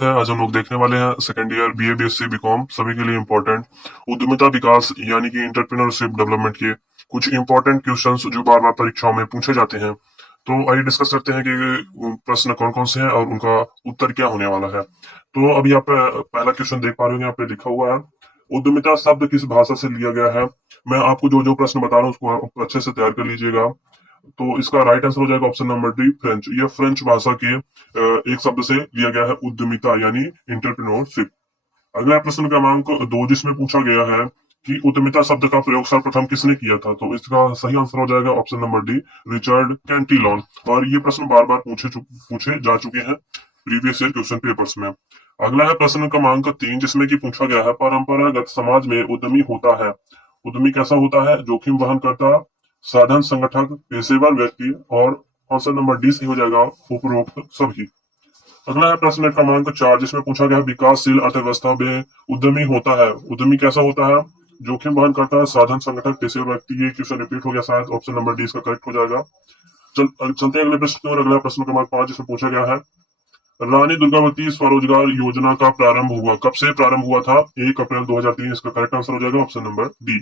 है। आज हम लोग देखने वाले हैं second year BA BSc BCom सभी के लिए इम्पोर्टेंट उद्यमिता विकास यानी कि इंटरप्रेन्योरशिप डेवलपमेंट के कुछ इंपॉर्टेंट क्वेश्चंस जो बार बार परीक्षाओं में पूछे जाते हैं। तो आइए डिस्कस करते हैं कि प्रश्न कौन कौन से हैं और उनका उत्तर क्या होने वाला है। तो अभी आप पहला क्वेश्चन देख पा रहे होंगे, यहाँ पे लिखा हुआ है उद्यमिता शब्द किस भाषा से लिया गया है। मैं आपको जो जो प्रश्न बता रहा हूँ उसको आप अच्छे से तैयार कर लीजिएगा। तो इसका राइट आंसर हो जाएगा ऑप्शन नंबर डी, फ्रेंच। यह फ्रेंच भाषा के एक शब्द से लिया गया है उद्यमिता यानी इंटरप्रेन्योरशिप। अगला प्रश्न क्रमांक 2 जिसमें पूछा गया है कि उद्यमिता शब्द का प्रयोग सर्वप्रथम किसने किया था, तो इसका सही आंसर हो जाएगा ऑप्शन नंबर डी, रिचर्ड कैंटिलॉन। और ये प्रश्न बार बार पूछे जा चुके हैं प्रीवियस ईयर क्वेश्चन पेपर्स में। अगला है प्रश्न क्रमांक 3 जिसमें कि पूछा गया है परंपरागत समाज में उद्यमी होता है। उद्यमी कैसा होता है? जोखिम वहन करता, साधन संगठक, पेशेवर व्यक्ति। और ऑप्शन नंबर डी सही हो जाएगा उपरोक्त सभी। अगला है प्रश्न क्रमांक 4 जिसमें पूछा गया है विकासशील अर्थव्यवस्था में उद्यमी होता है। उद्यमी कैसा होता है? जोखिम वहन करता है, साधन संगठक, पेशेवर व्यक्ति। ये क्वेश्चन रिपीट हो गया शायद, ऑप्शन नंबर डी इसका करेक्ट हो जाएगा। चलते हैं अगले प्रश्न की ओर। अगला प्रश्न क्रमांक 5 जिसमें पूछा गया है रानी दुर्गावती स्वरोजगार योजना का प्रारंभ हुआ, कब से प्रारंभ हुआ था? 1 अप्रैल 2003। इसका करेक्ट आंसर हो जाएगा ऑप्शन नंबर डी।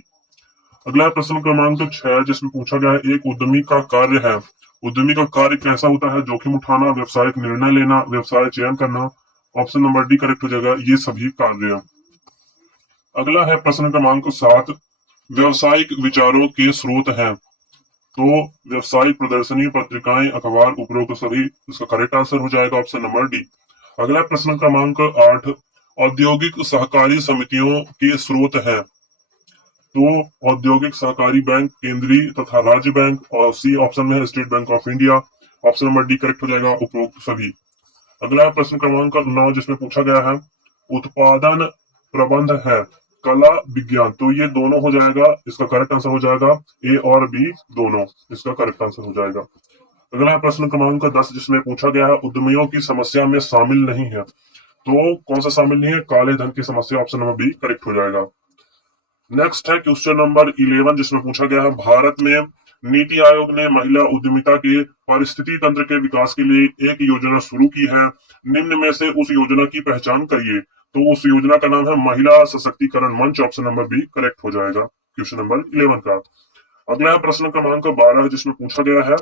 अगला प्रश्न क्रमांक 6 जिसमें पूछा गया है एक उद्यमी का कार्य है। उद्यमी का कार्य कैसा होता है? जोखिम उठाना, व्यवसायिक निर्णय लेना, व्यवसाय चयन करना। ऑप्शन नंबर डी करेक्ट हो जाएगा ये सभी कार्य। अगला है प्रश्न क्रमांक 7 व्यवसायिक विचारों के स्रोत हैं, तो व्यवसायिक प्रदर्शनी, पत्रिकाएं, अखबार, उपरोक्त सभी। इसका करेक्ट आंसर हो जाएगा ऑप्शन नंबर डी। अगला प्रश्न क्रमांक 8 औद्योगिक सहकारी समितियों के स्रोत है, तो औद्योगिक सहकारी बैंक, केंद्रीय तथा राज्य बैंक। और सी ऑप्शन में है state bank of India. Option number D correct हो जाएगा उपरोक्त सभी। अगला प्रश्न क्रमांक 9 जिसमें पूछा गया है उत्पादन प्रबंध है, कला, विज्ञान, तो ये दोनों हो जाएगा। इसका करेक्ट आंसर हो जाएगा ए और बी दोनों। इसका करेक्ट आंसर हो जाएगा। अगला प्रश्न क्रमांक 10 जिसमें पूछा गया है उद्यमियों की समस्या में शामिल नहीं है, तो कौन सा शामिल नहीं है? काले धन की समस्या। ऑप्शन नंबर बी करेक्ट हो जाएगा। नेक्स्ट है क्वेश्चन नंबर 11 जिसमें पूछा गया है भारत में नीति आयोग ने महिला उद्यमिता के पारिस्थितिकी तंत्र के विकास के लिए एक योजना शुरू की है, निम्न में से उस योजना की पहचान करिए। तो उस योजना का नाम है महिला सशक्तिकरण मंच। ऑप्शन नंबर बी करेक्ट हो जाएगा क्वेश्चन नंबर 11 का। अगला प्रश्न क्रमांक 12 जिसमें पूछा गया है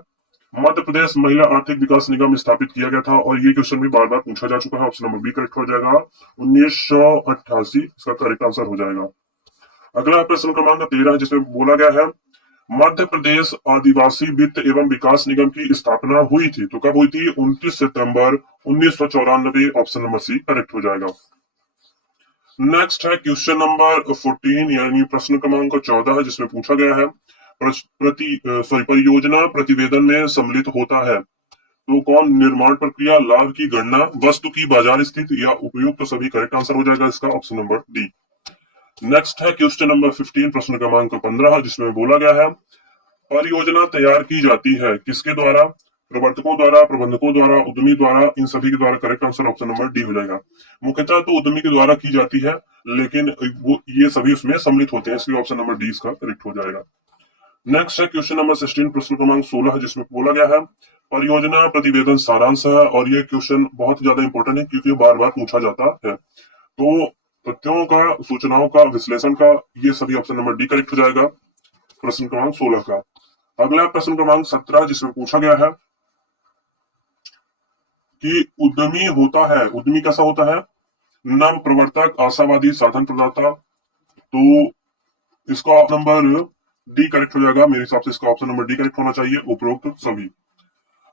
मध्य प्रदेश महिला आर्थिक विकास निगम स्थापित किया गया था, और ये क्वेश्चन भी बार बार पूछा जा चुका है। ऑप्शन नंबर बी करेक्ट हो जाएगा 1988। इसका करेक्ट आंसर हो जाएगा। अगला प्रश्न क्रमांक 13 जिसमें बोला गया है मध्य प्रदेश आदिवासी वित्त एवं विकास निगम की स्थापना हुई थी, तो कब हुई थी? 29 सितंबर 1994। ऑप्शन नंबर सी करेक्ट हो जाएगा। नेक्स्ट है क्वेश्चन नंबर 14 यानी प्रश्न क्रमांक 14 जिसमें पूछा गया है परियोजना प्रतिवेदन में सम्मिलित होता है, तो कौन? निर्माण प्रक्रिया, लाभ की गणना, वस्तु की बाजार स्थिति या उपयुक्त, तो सभी करेक्ट आंसर हो जाएगा इसका ऑप्शन नंबर डी। नेक्स्ट है क्वेश्चन नंबर 15 प्रश्न क्रमांक 15 जिसमें बोला गया है परियोजना तैयार की जाती है किसके द्वारा? प्रवर्तकों द्वारा, प्रबंधकों द्वारा, उद्यमी द्वारा, इन सभी के द्वारा। Correct answer option number D हो जाएगा। मुख्यतः तो उद्यमी के द्वारा की जाती है, लेकिन वो ये सभी उसमें सम्मिलित होते हैं, इसलिए ऑप्शन नंबर डी इसका करेक्ट हो जाएगा। नेक्स्ट है क्वेश्चन नंबर 16 प्रश्न क्रमांक 16 जिसमें बोला गया है परियोजना प्रतिवेदन सारांश है, और ये क्वेश्चन बहुत ज्यादा इंपॉर्टेंट है क्योंकि बार बार पूछा जाता है। तो तथ्यों का, सूचनाओं का, विश्लेषण का, ये सभी ऑप्शन नंबर डी करेक्ट हो जाएगा प्रश्न क्रमांक 16 का। अगला प्रश्न क्रमांक 17 जिसमें पूछा गया है कि उद्यमी होता है, उद्यमी कैसा होता है? नव प्रवर्तक, आशावादी, साधन प्रदाता। तो इसका नंबर डी करेक्ट हो जाएगा। मेरे हिसाब से इसका ऑप्शन नंबर डी करेक्ट होना चाहिए उपरोक्त सभी।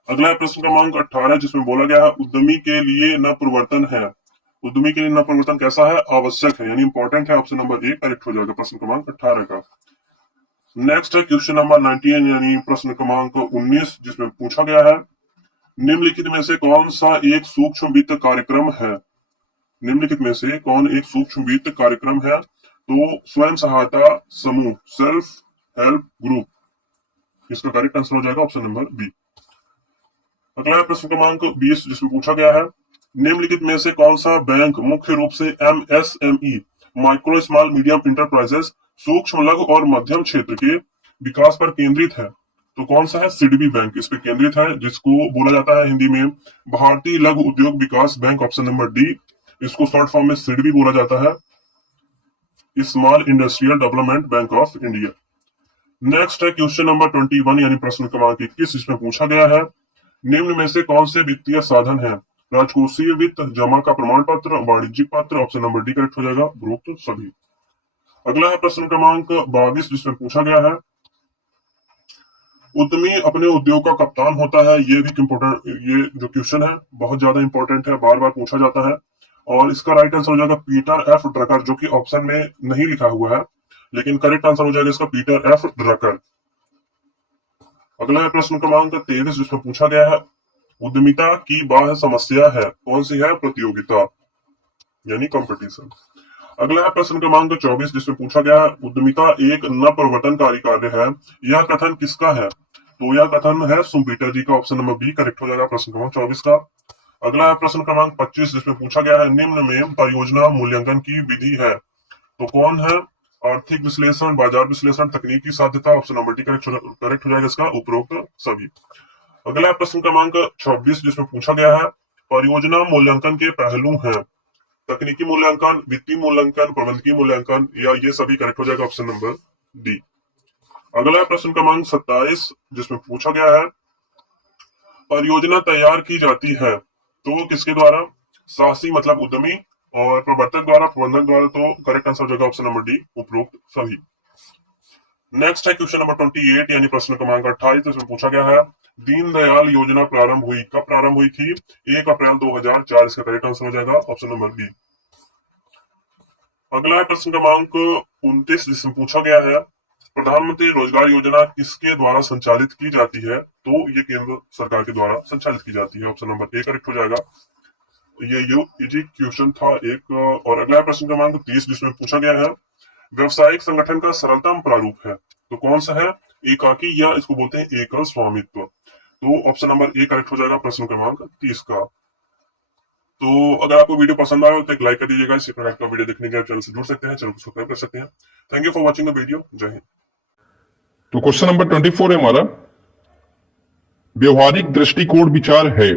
अगला प्रश्न क्रमांक 18 जिसमें बोला गया है उद्यमी के लिए नव प्रवर्तन है, उद्यमी के लिए नव प्रवर्तन कैसा है? आवश्यक है यानी इंपॉर्टेंट है। ऑप्शन नंबर ए करेक्ट हो जाएगा प्रश्न क्रमांक 18 का। नेक्स्ट है क्वेश्चन नंबर 19 यानी प्रश्न क्रमांक 19 जिसमें पूछा गया है निम्नलिखित में से कौन सा एक सूक्ष्म वित्त कार्यक्रम है? निम्नलिखित में से कौन एक सूक्ष्म वित्त कार्यक्रम है? तो स्वयं सहायता समूह, सेल्फ हेल्प ग्रुप। इसका करेक्ट आंसर हो जाएगा ऑप्शन नंबर बी। अगला प्रश्न क्रमांक 20 जिसमें पूछा गया है निम्नलिखित में से कौन सा बैंक मुख्य रूप से MSME, micro small medium enterprises, सूक्ष्म लघु और मध्यम क्षेत्र के विकास पर केंद्रित है? तो कौन सा है? सीडीबी बैंक इस पर केंद्रित है, जिसको बोला जाता है हिंदी में भारतीय लघु उद्योग विकास बैंक। ऑप्शन नंबर डी इसको शॉर्ट फॉर्म में सिड भी बोला जाता है, small industrial development bank of India. Next है क्वेश्चन नंबर 21 यानी प्रश्न क्रमांक 21। इसमें पूछा गया है निम्न में से कौन से वित्तीय साधन है? राजकोषीय वित्त, जमा का प्रमाण पत्र, वाणिज्यिक पत्र। ऑप्शन नंबर डी करेक्ट हो जाएगा, उपरोक्त सभी। अगला है प्रश्न क्रमांक 22 जिसमें पूछा गया है उद्यमी अपने उद्योग का कप्तान होता है। ये भी इंपोर्टेंट, ये जो क्वेश्चन है बहुत ज्यादा इंपॉर्टेंट है, बार बार पूछा जाता है। और इसका राइट आंसर हो जाएगा पीटर एफ ड्रकर, जो कि ऑप्शन में नहीं लिखा हुआ है, लेकिन करेक्ट आंसर हो जाएगा इसका पीटर एफ ड्रकर। अगला है प्रश्न क्रमांक 23 जिसमें पूछा गया है उद्यमिता की बाह्य समस्या है, कौन सी है? प्रतियोगिता यानी कंपटीशन। अगला है प्रश्न क्रमांक 24 जिसमें पूछा गया है उद्यमिता एक नवप्रवर्तनकारी कार्य है, यह कथन किसका है? तो यह कथन है सुम्पीटर जी का। ऑप्शन नंबर बी करेक्ट हो जाएगा प्रश्न क्रमांक 24 का। अगला है प्रश्न क्रमांक 25 जिसमें पूछा गया है निम्न में परियोजना मूल्यांकन की विधि है, तो कौन है? आर्थिक विश्लेषण, बाजार विश्लेषण, तकनीकी साध्यता। ऑप्शन नंबर डी करेक्ट हो जाएगा इसका, उपरोक्त सभी। अगला प्रश्न क्रमांक 26 जिसमें पूछा गया है परियोजना मूल्यांकन के पहलू हैं, तकनीकी मूल्यांकन, वित्तीय मूल्यांकन, प्रबंधकीय मूल्यांकन, या ये सभी करेक्ट हो जाएगा ऑप्शन नंबर डी। अगला प्रश्न क्रमांक 27 जिसमें पूछा गया है परियोजना तैयार की जाती है तो किसके द्वारा? साहसी मतलब उद्यमी, और प्रवर्तक द्वारा, प्रबंधक द्वारा। तो करेक्ट आंसर हो जाएगा ऑप्शन नंबर डी, उपरोक्त सभी। नेक्स्ट है क्वेश्चन नंबर 28 यानी प्रश्न क्रमांक 28 जिसमें पूछा गया है दीनदयाल योजना प्रारंभ हुई, कब प्रारंभ हुई थी? 1 अप्रैल 2004। इसका करेक्ट आंसर हो जाएगा ऑप्शन नंबर बी। अगला है प्रश्न क्रमांक 29 जिसमें पूछा गया है प्रधानमंत्री रोजगार योजना किसके द्वारा संचालित की जाती है? तो ये केंद्र सरकार के द्वारा संचालित की जाती है। ऑप्शन नंबर ए करेक्ट हो जाएगा। ये इजी क्वेश्चन था एक। और अगला प्रश्न क्रमांक 30 जिसमें पूछा गया है व्यवसायिक संगठन का सरलतम प्रारूप है, तो कौन सा है? एकाकी, या इसको बोलते हैं एकल स्वामित्व। तो ऑप्शन नंबर ए करेक्ट हो जाएगा प्रश्न क्रमांक 30 का। तो अगर आपको वीडियो पसंद आया हो तो एक लाइक कर दीजिएगा। इसी प्रकार का वीडियो देखने के लिए आप चैनल से जुड़ सकते हैं, चैनल को सब्सक्राइब कर सकते हैं। Thank you for watching the video. जय हिंद। तो क्वेश्चन नंबर 24 है हमारा व्यवहारिक दृष्टिकोण विचार है।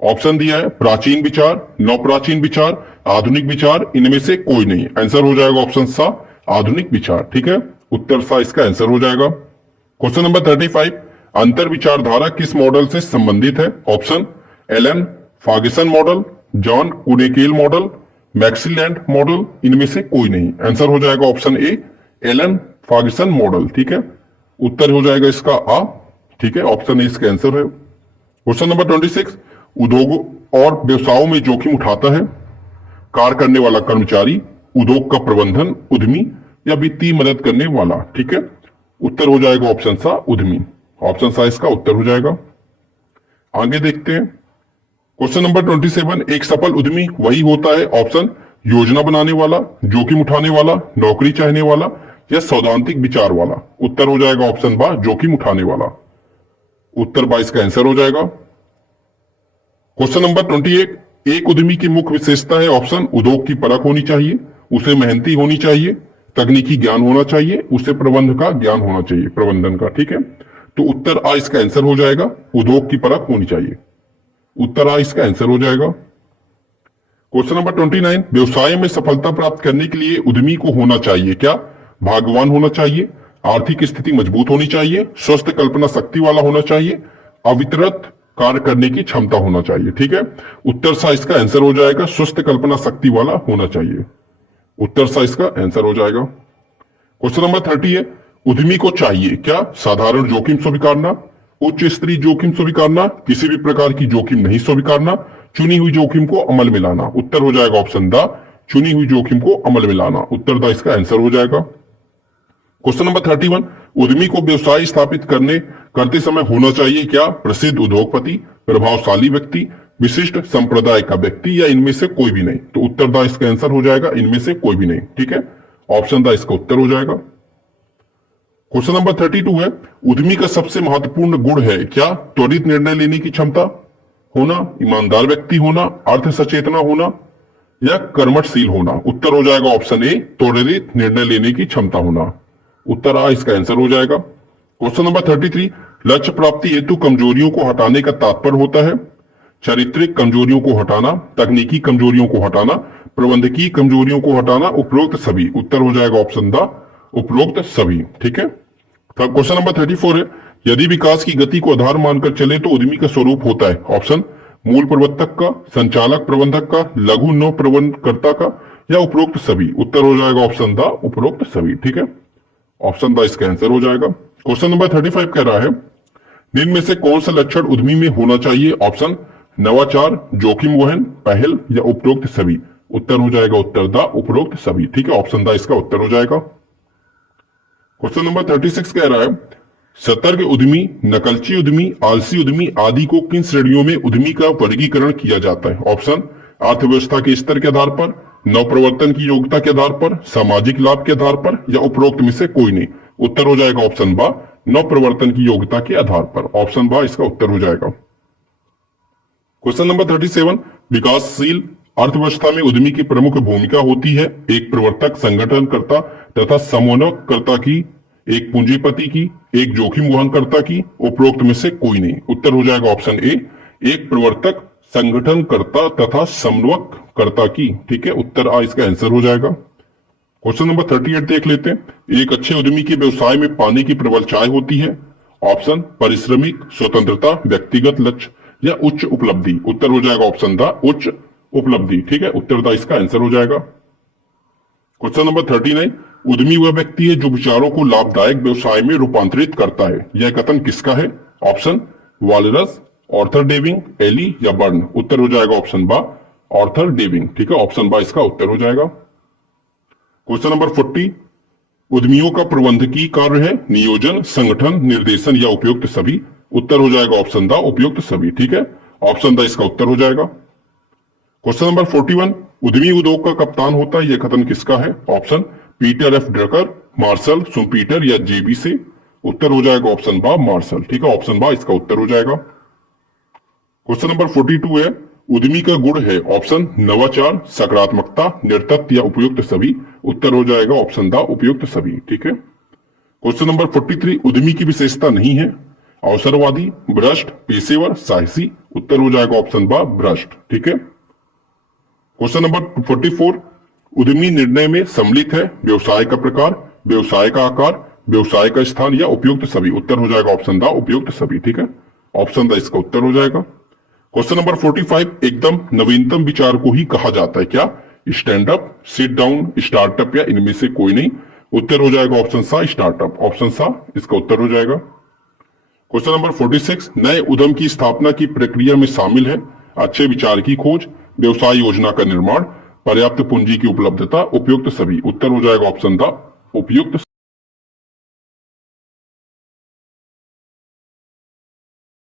ऑप्शन दिया है प्राचीन विचार, नवप्राचीन विचार, आधुनिक विचार, इनमें से कोई नहीं। आंसर हो जाएगा ऑप्शन सा आधुनिक विचार। ठीक है, उत्तर सा इसका आंसर हो जाएगा। क्वेश्चन नंबर 35 अंतर विचारधारा किस मॉडल से संबंधित है? Option Alan Ferguson model, John Kunkel model, McClelland model, इनमें से कोई नहीं। आंसर हो जाएगा option A Alan Ferguson model. ठीक है, उत्तर हो जाएगा इसका आ। ठीक है, ऑप्शन ए इसका आंसर है। क्वेश्चन नंबर 26 उद्योग और व्यवसायों में जोखिम उठाता है कार्य करने वाला कर्मचारी, उद्योग का प्रबंधन, उद्यमी, या वित्तीय मदद करने वाला। ठीक है, उत्तर हो जाएगा ऑप्शन सा उद्यमी। ऑप्शन सा इसका उत्तर हो जाएगा। आगे देखते हैं क्वेश्चन नंबर 27 एक सफल उद्यमी वही होता है। ऑप्शन योजना बनाने वाला, जोखिम उठाने वाला, नौकरी चाहने वाला, या सौदांतिक विचार वाला। उत्तर हो जाएगा ऑप्शन बा जोखिम उठाने वाला। उत्तर बा इसका आंसर हो जाएगा। क्वेश्चन नंबर 28 एक उद्यमी की मुख्य विशेषता है। ऑप्शन उद्योग की परख होनी चाहिए, उसे मेहनती होनी चाहिए, तकनीकी ज्ञान होना चाहिए, उसे प्रबंध का ज्ञान होना चाहिए, प्रबंधन का। ठीक है, तो उत्तर आ इसका आंसर हो जाएगा उद्योग की परख होनी चाहिए। उत्तर आ इसका आंसर हो जाएगा। क्वेश्चन नंबर 29 व्यवसाय में सफलता प्राप्त करने के लिए उद्यमी को होना चाहिए क्या? भाग्यवान होना चाहिए, आर्थिक स्थिति मजबूत होनी चाहिए, स्वस्थ कल्पना शक्ति वाला होना चाहिए, अवितरत कार्य करने की क्षमता होना चाहिए। ठीक है, उत्तर सा इसका आंसर हो जाएगा स्वस्थ कल्पना शक्ति वाला होना चाहिए। उत्तर सा इसका आंसर हो जाएगा। क्वेश्चन नंबर 30 है उद्यमी को चाहिए क्या? साधारण जोखिम स्वीकारना, उच्च स्तरीय जोखिम स्वीकारना, किसी भी प्रकार की जोखिम नहीं स्वीकारना, चुनी हुई जोखिम को अमल में लाना। उत्तर हो जाएगा ऑप्शन द चुनी हुई जोखिम को अमल में लाना। उत्तर द इसका आंसर हो जाएगा। क्वेश्चन नंबर 31 उद्यमी को व्यवसाय स्थापित करते समय होना चाहिए क्या? प्रसिद्ध उद्योगपति, प्रभावशाली व्यक्ति, विशिष्ट संप्रदाय का व्यक्ति, या इनमें से कोई भी नहीं। तो उत्तर द इसका आंसर हो जाएगा इनमें से कोई भी नहीं। ठीक है, ऑप्शन द इसका उत्तर हो जाएगा। क्वेश्चन नंबर 32 है उद्यमी का सबसे महत्वपूर्ण गुण है क्या? त्वरित निर्णय लेने की क्षमता होना, ईमानदार व्यक्ति होना, अर्थ सचेतना होना, या कर्मठशील होना। उत्तर हो जाएगा ऑप्शन ए त्वरित निर्णय लेने की क्षमता होना। उत्तर आ इसका आंसर हो जाएगा। क्वेश्चन नंबर 33 लक्ष्य प्राप्ति हेतु कमजोरियों को हटाने का तात्पर्य होता है चारित्रिक कमजोरियों को हटाना, तकनीकी कमजोरियों को हटाना, प्रबंधकीय कमजोरियों को हटाना, उपरोक्त सभी। उत्तर हो जाएगा ऑप्शन द उपरोक्त सभी। ठीक है। क्वेश्चन नंबर 34 है, यदि विकास की गति को आधार मानकर चले तो उद्यमी का स्वरूप होता है। ऑप्शन मूल प्रवर्तक का, संचालक प्रबंधक का, लघु नव प्रबंधकर्ता का, या उपरोक्त सभी। उत्तर हो जाएगा ऑप्शन द उपरोक्त सभी। ठीक है, ऑप्शन द इसका आंसर हो जाएगा। क्वेश्चन नंबर 35 कह रहा है, निम्न में से कौन सा लक्षण उद्यमी में होना चाहिए। ऑप्शन नवाचार, जोखिम वहन, पहल, या उपरोक्त सभी। उत्तर हो जाएगा उत्तर द उपरोक्त सभी। ठीक है, ऑप्शन द इसका उत्तर हो जाएगा। क्वेश्चन नंबर 36 कह रहा है, सतर्क उद्यमी, नकलची उद्यमी, आलसी उद्यमी आदि को किन श्रेणियों में उद्यमी का वर्गीकरण किया जाता है। ऑप्शन अर्थव्यवस्था के स्तर के आधार पर, नवप्रवर्तन की योग्यता के आधार पर, सामाजिक लाभ के आधार पर, या उपरोक्त में से कोई नहीं। उत्तर हो जाएगा ऑप्शन बा नवप्रवर्तन की योग्यता के आधार पर। ऑप्शन बा इसका उत्तर हो जाएगा। क्वेश्चन नंबर 37, विकासशील अर्थव्यवस्था में उद्यमी की प्रमुख भूमिका होती है। एक प्रवर्तक, संगठनकर्ता तथा समन्वयकर्ता की, एक पूंजीपति की, एक जोखिम वहनकर्ता की, उपरोक्त में से कोई नहीं। उत्तर हो जाएगा ऑप्शन ए, एक प्रवर्तक, संगठनकर्ता तथा समन्वयकर्ता की। ठीक है, उत्तर आ इसका आंसर हो जाएगा। क्वेश्चन नंबर 38 देख लेते हैं, एक अच्छे उद्यमी के व्यवसाय में पाने की प्रबल चाह होती है। ऑप्शन पारिश्रमिक, स्वतंत्रता, व्यक्तिगत लक्ष्य, या उच्च उपलब्धि। उत्तर हो जाएगा ऑप्शन द उच्च उपलब्धि। ठीक है, उत्तर द इसका आंसर हो जाएगा। क्वेश्चन नंबर 39, उद्यमी वह व्यक्ति है जो विचारों को लाभदायक व्यवसाय में रूपांतरित करता है। यह कथन किसका है। ऑप्शन वालरस, ऑर्थर डेविंग, एली, या बर्न। उत्तर हो जाएगा ऑप्शन बा ऑर्थर डेविंग। ठीक है, ऑप्शन बा इसका उत्तर हो जाएगा। क्वेश्चन नंबर 40, उद्यमियों का प्रबंधकीय कार्य है नियोजन, संगठन, निर्देशन, या उपयुक्त सभी। उत्तर हो जाएगा ऑप्शन द उपयुक्त सभी। ठीक है, ऑप्शन द इसका उत्तर हो जाएगा। क्वेश्चन नंबर 41, उद्यमी उद्योग का कप्तान होता है, यह कथन किसका है। Option Peter F Drucker, Marshall, Schumpeter, या जेबी से। उत्तर हो जाएगा ऑप्शन बा मार्शल। ठीक है, ऑप्शन बा इसका उत्तर हो जाएगा। क्वेश्चन नंबर 42 है, उद्यमी का गुण है। ऑप्शन नवाचार, सकारात्मकता, नेतृत्व, या उपयुक्त सभी। उत्तर हो जाएगा ऑप्शन द उपयुक्त सभी। ठीक है। क्वेश्चन नंबर 43, उद्यमी की विशेषता नहीं है। अवसरवादी, भ्रष्ट, पेशेवर, साहसी। उत्तर हो जाएगा ऑप्शन बा भ्रष्ट। ठीक है। क्वेश्चन नंबर 44, उद्यमी निर्णय में सम्मिलित है। व्यवसाय का प्रकार, व्यवसाय का आकार, व्यवसाय का स्थान, या उपयुक्त सभी। उत्तर हो जाएगा ऑप्शन द उपयुक्त सभी। ठीक है, ऑप्शन द इसका उत्तर हो जाएगा। क्वेश्चन नंबर 45, एकदम नवीनतम विचार को ही कहा जाता है क्या। Stand up, sit down, startup, या इनमें से कोई नहीं। उत्तर हो जाएगा ऑप्शन सा स्टार्टअप। ऑप्शन सा इसका उत्तर हो जाएगा। क्वेश्चन नंबर 46, नए उद्यम की स्थापना की प्रक्रिया में शामिल है अच्छे विचार की खोज, व्यवसाय योजना का निर्माण, पर्याप्त पूंजी की उपलब्धता, उपयुक्त सभी। उत्तर हो जाएगा ऑप्शन द उपयुक्त